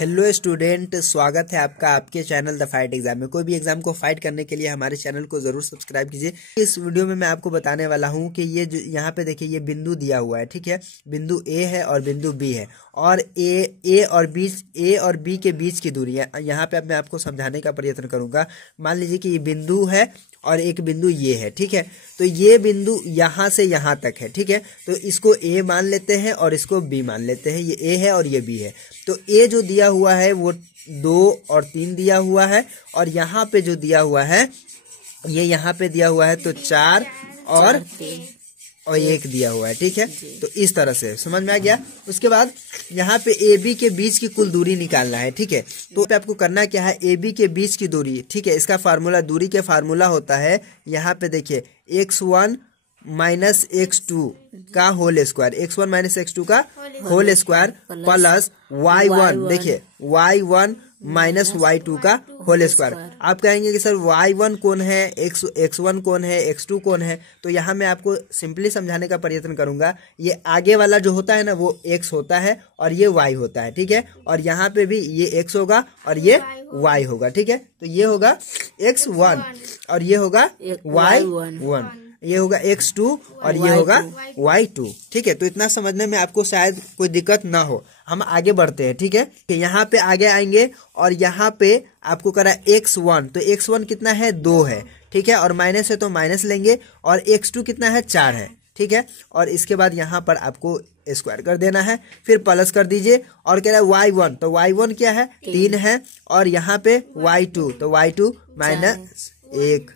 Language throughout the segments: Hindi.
हेलो स्टूडेंट, स्वागत है आपका आपके चैनल द फाइट एग्जाम में। कोई भी एग्जाम को फाइट करने के लिए हमारे चैनल को जरूर सब्सक्राइब कीजिए। इस वीडियो में मैं आपको बताने वाला हूं कि ये जो यहाँ पे देखिए ये बिंदु दिया हुआ है, ठीक है। बिंदु ए है और बिंदु बी है और ए और बी के बीच की दूरी है। यहाँ पे अब मैं आपको समझाने का प्रयत्न करूंगा। मान लीजिए कि ये बिंदु है और एक बिंदु ये है, ठीक है। तो ये बिंदु यहाँ से यहाँ तक है, ठीक है। तो इसको ए मान लेते हैं और इसको बी मान लेते हैं। ये ए है और ये बी है। तो ए जो दिया हुआ है वो 2 और 3 दिया हुआ है और यहाँ पे जो दिया हुआ है ये यहाँ पे दिया हुआ है तो 4 और 1 दिया हुआ है, ठीक है। तो इस तरह से समझ में आ गया। उसके बाद यहाँ पे ए बी के बीच की कुल दूरी निकालना है, ठीक है। तो आपको करना क्या है, ए बी के बीच की दूरी, ठीक है। इसका फार्मूला, दूरी के फार्मूला होता है, यहाँ पे देखिए x1 माइनस x2 का whole square, x1 minus x2 का होल स्क्वायर प्लस y1, देखिए y1 माइनस y2 का होल स्क्वायर। आप कहेंगे कि सर y1 कौन है, x1 कौन है, x2 कौन है। तो यहाँ मैं आपको सिंपली समझाने का प्रयत्न करूंगा। ये आगे वाला जो होता है ना वो x होता है और ये y होता है, ठीक है। और यहाँ पे भी ये x होगा और ये y होगा, ठीक है। तो ये होगा x1 और ये होगा y1, ये होगा x2 और ये होगा y2, ठीक है। तो इतना समझने में आपको शायद कोई दिक्कत ना हो। हम आगे बढ़ते हैं, ठीक है। यहाँ पे आगे आएंगे और यहाँ पे आपको करा x1, तो x1 कितना है, 2 है, ठीक है। और माइनस है तो माइनस लेंगे और x2 कितना है, 4 है, ठीक है। और इसके बाद यहाँ पर आपको स्क्वायर कर देना है, फिर प्लस कर दीजिए और कह रहा है y1, तो y1 क्या है, 3 है। और यहाँ पे y2, तो y2 माइनस 1।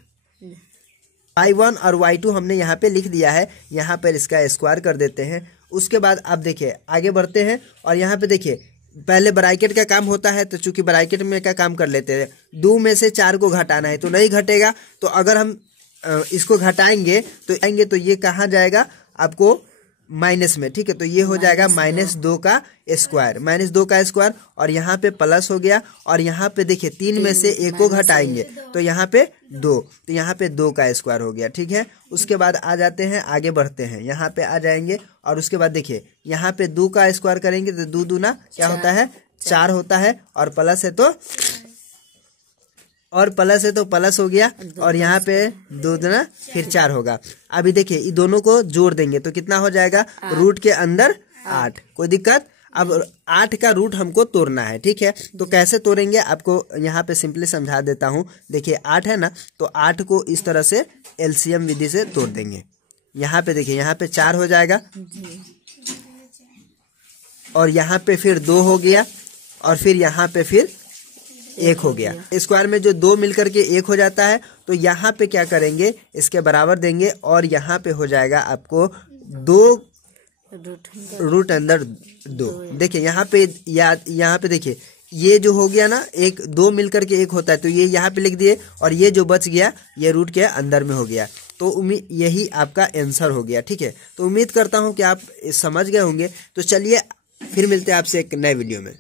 y1 और y2 हमने यहाँ पे लिख दिया है, यहाँ पर इसका स्क्वायर कर देते हैं। उसके बाद आप देखिए आगे बढ़ते हैं और यहाँ पे देखिए पहले ब्रैकेट का काम होता है, तो चूंकि ब्रैकेट में का काम कर लेते हैं, 2 में से 4 को घटाना है तो नहीं घटेगा। तो अगर हम इसको घटाएंगे तो ये कहाँ जाएगा आपको माइनस में, ठीक है। तो ये हो जाएगा -2 का स्क्वायर, -2 का स्क्वायर और यहाँ पे प्लस हो गया। और यहाँ पे देखिए 3 में से 1 को घटाएंगे तो यहाँ पे 2, तो यहाँ पे 2 का स्क्वायर हो गया, ठीक है। उसके बाद आ जाते हैं, आगे बढ़ते हैं, यहाँ पे आ जाएंगे और उसके बाद देखिए यहाँ पे 2 का स्क्वायर करेंगे तो 2 दूना क्या होता है, 4 होता है। और प्लस है तो प्लस हो गया और यहाँ पे 2 दूना फिर 4 होगा। अभी देखिए ये दोनों को जोड़ देंगे तो कितना हो जाएगा, रूट के अंदर 8, कोई दिक्कत। अब 8 का रूट हमको तोड़ना है, ठीक है। तो कैसे तोड़ेंगे आपको यहाँ पे सिंपली समझा देता हूँ। देखिए 8 है ना, तो 8 को इस तरह से एलसीएम विधि से तोड़ देंगे। यहाँ पे देखिए यहाँ पे 4 हो जाएगा और यहाँ पे फिर 2 हो गया और फिर यहाँ पे फिर 1 हो गया। स्क्वायर में जो 2 मिलकर के 1 हो जाता है, तो यहाँ पे क्या करेंगे, इसके बराबर देंगे और यहाँ पे हो जाएगा आपको 2 रूट अंदर 2। देखिए यहाँ पे देखिए ये जो हो गया ना, 2 मिलकर के 1 होता है, तो ये यहाँ पे लिख दिए और ये जो बच गया ये रूट के अंदर में हो गया। तो यही आपका आंसर हो गया, ठीक है। तो उम्मीद करता हूँ कि आप समझ गए होंगे। तो चलिए फिर मिलते हैं आपसे एक नए वीडियो में।